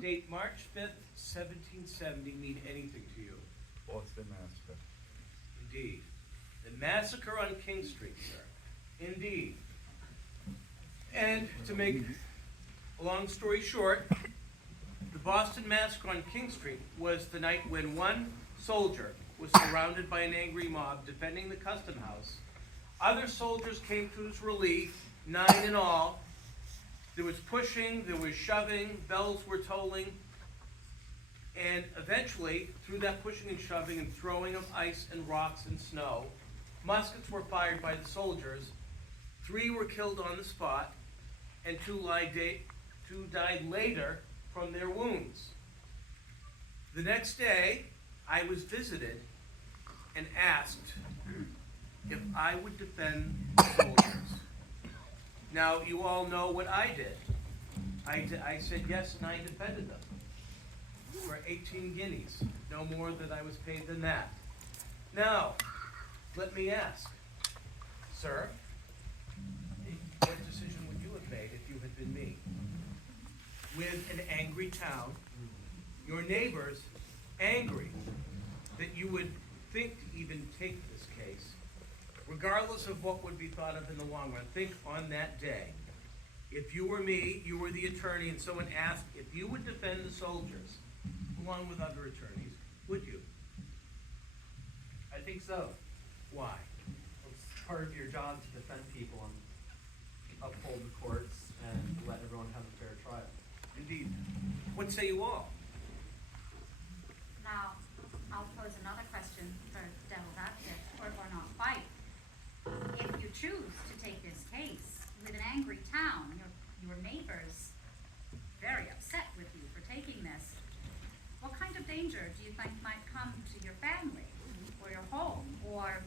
date March 5th, 1770 mean anything to you? Boston Massacre. Indeed. The massacre on King Street, sir. Indeed. And to make a long story short, the Boston Massacre on King Street was the night when one soldier was surrounded by an angry mob defending the custom house. Other soldiers came to his relief, 9 in all. There was pushing, there was shoving, bells were tolling, and eventually, through that pushing and shoving and throwing of ice and rocks and snow, muskets were fired by the soldiers. 3 were killed on the spot, and 2 died later from their wounds. The next day, I was visited and asked if I would defend the soldiers. Now, you all know what I did. I said yes, and I defended them for 18 guineas, no more than I was paid than that. Now, let me ask, sir, what decision would you have made if you had been me? With an angry town, your neighbors angry that you would think to even take this case, regardless of what would be thought of in the long run. Think on that day. If you were me, you were the attorney, and someone asked if you would defend the soldiers, along with other attorneys, would you? I think so. Why? It's part of your job to defend people and uphold the courts and let everyone have a fair trial. Indeed. What say you all? Now, I'll pose another question for devil's advocate, or not quite. If you choose to take this case with an angry town, your neighbors very upset with you for taking this, what kind of danger do you think might come to your family, or your home, or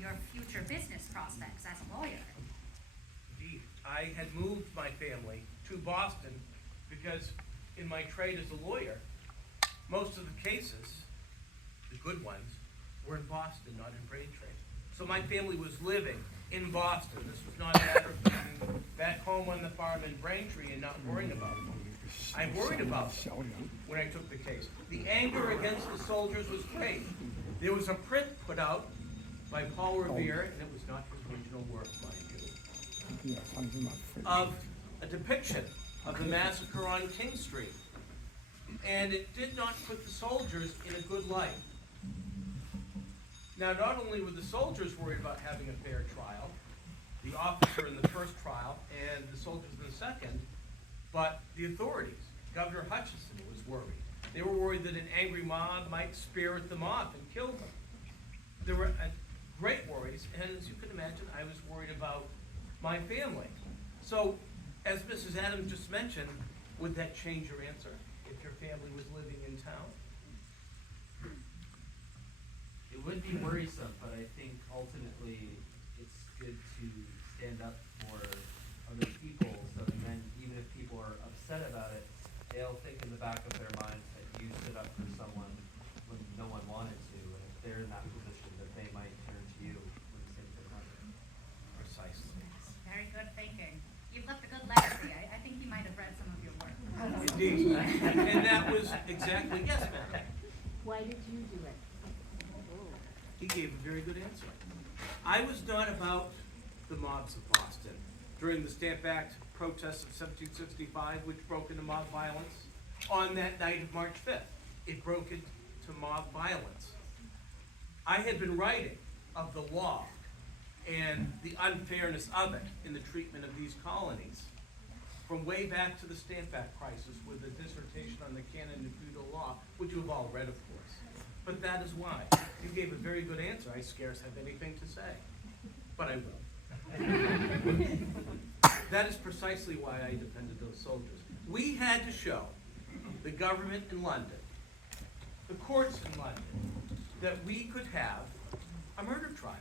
your future business prospects as a lawyer? Indeed. I had moved my family to Boston because in my trade as a lawyer, most of the cases, the good ones, were in Boston, not in Braintree. So my family was living in Boston. This was not a matter of being back home on the farm in Braintree and not worrying about them. I worried about them when I took the case. The anger against the soldiers was great. There was a print put out by Paul Revere, and it was not his original work, mind you, of a depiction of the massacre on King Street. And it did not put the soldiers in a good light. Now, not only were the soldiers worried about having a fair trial, the officer in the first trial and the soldiers in the second, but the authorities. Governor Hutchinson was worried. They were worried that an angry mob might spirit them off and kill them. There were great worries, and as you can imagine, I was worried about my family. So, as Mrs. Adams just mentioned, would that change your answer if your family was living in town? It would be worrisome, but I think ultimately it's good to stand up for other people, so then even if people are upset about it, they'll think in the back of their minds that you stood up for someone when no one wanted to, and if they're in that position, that they might turn to you when the same thing happens. Precisely. Very good thinking. You've left a good legacy. I think he might have read some of your work. Indeed. And that was exactly, yes, ma'am. Why did you do it? He gave a very good answer. I was not about the mobs of Boston during the Stamp Act protests of 1765, which broke into mob violence on that night of March 5th. It broke into mob violence. I had been writing of the law and the unfairness of it in the treatment of these colonies from way back to the Stamp Act crisis with a dissertation on the canon of feudal law, which you have all read, of course. But that is why. You gave a very good answer. I scarce have anything to say, but I will. That is precisely why I defended those soldiers. We had to show the government in London, the courts in London, that we could have a murder trial.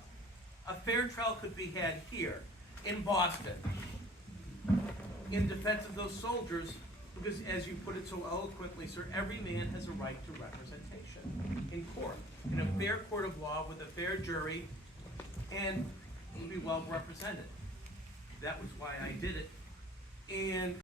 A fair trial could be had here in Boston in defense of those soldiers, because as you put it so eloquently, sir, every man has a right to representation in court, in a fair court of law with a fair jury, and be well represented. That was why I did it. And